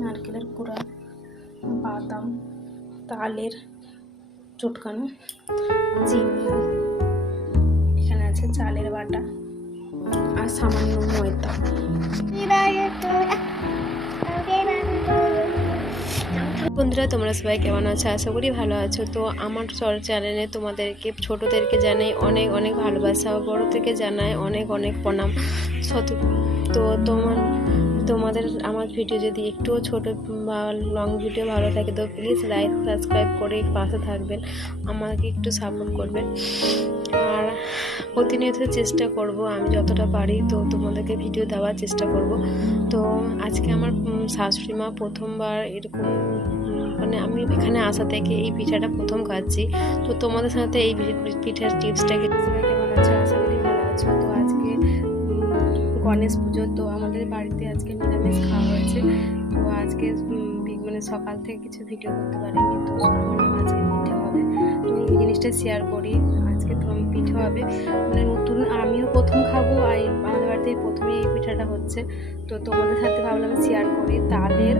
নারকেলের কুড়া, বাদাম, তালের চটকানো, চিনি, এখানে আছে চালের বাটা আর সামান্য ময়দা। বন্ধুরা, তোমরা সবাই কেমন আছো? আশা করি ভালো আছো। তো আমার চ্যানেলে তোমাদেরকে ছোটদেরকে জানাই অনেক অনেক ভালোবাসা, বড় থেকে জানাই অনেক অনেক প্রণাম। তো তোমাদের আমার ভিডিও যদি একটুও ছোট বা লং ভিডিও ভালো থাকে তো প্লিজ লাইক সাবস্ক্রাইব করে পাশে থাকবেন, আমাকে একটু সাপোর্ট করবেন। আর প্রতিনিয়ত চেষ্টা করব আমি যতটা পারি তো তোমাদেরকে ভিডিও দেওয়ার চেষ্টা করব। তো আজকে আমার শাশুড়ি মা প্রথমবার এরকম মানে আমি এখানে আসা থেকে এই পিঠাটা প্রথম খাচ্ছি। তো তোমাদের সাথে এই পিঠার টিপসটা কেমন আছে, আশা করি ভালো আছো। তো আজকে গণেশ পুজো, তো আমাদের বাড়িতে আজকে নিরামিষ খাওয়া হয়েছে। তো আজকে মানে সকাল থেকে কিছু ভিডিও করতে পারিনি, তো শুনলাম আজকে পিঠে হবে। তো এই জিনিসটা শেয়ার করি, আজকে তো পিঠে হবে মানে নতুন, আমিও প্রথম খাবো আর আমাদের বাড়িতে প্রথমেই এই পিঠাটা হচ্ছে। তো তোমাদের সাথে ভাবলাম শেয়ার করি তালের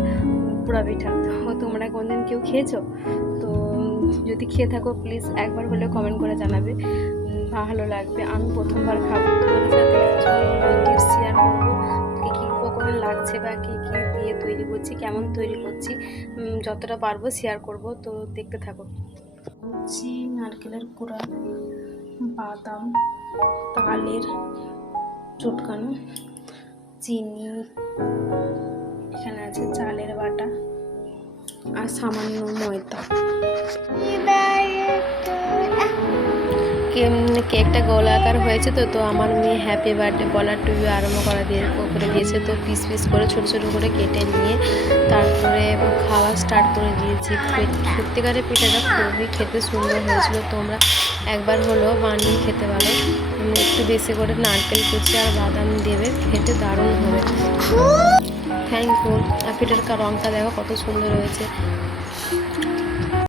পোড়া পিঠা। তো তোমরা কোনদিন কেউ খেয়েছো? তো যদি খেয়ে থাকো প্লিজ একবার হলে কমেন্ট করে জানাবে, ভালো লাগবে। আমি প্রথমবার খাবো, তোমাদের সাথে টিপস শেয়ার করবো, কী কী উপকরণ লাগছে বা কী কী দিয়ে তৈরি করছি, কেমন তৈরি করছি, যতটা পারবো শেয়ার করব। তো দেখতে থাকো। নারকেলের কুড়া, বাদাম, তালের চটকানো, চিনি, এখানে আছে চালের বাটা আর সামান্য ময়দা। কেকটা গোলাকার হয়েছে। তো আমার মেয়ে হ্যাপি বার্থডে বলার টুবি আরম্ভ করে দিয়েছে। তো পিস পিস করে ছোটো ছোটো করে কেটে নিয়ে তারপরে খাওয়া স্টার্ট করে দিয়েছি। সত্যিকারের পিঠাটা খুবই খেতে সুন্দর হয়েছিল, তোমরা একবার হলেও বানিয়ে খেতে পারো। একটু বেশি করে নারকেল কুচি আর বাদাম দেবে, খেতে দারুণ হবে। Thank you. আর পিঠার রঙটা দেখো কত সুন্দর হয়েছে।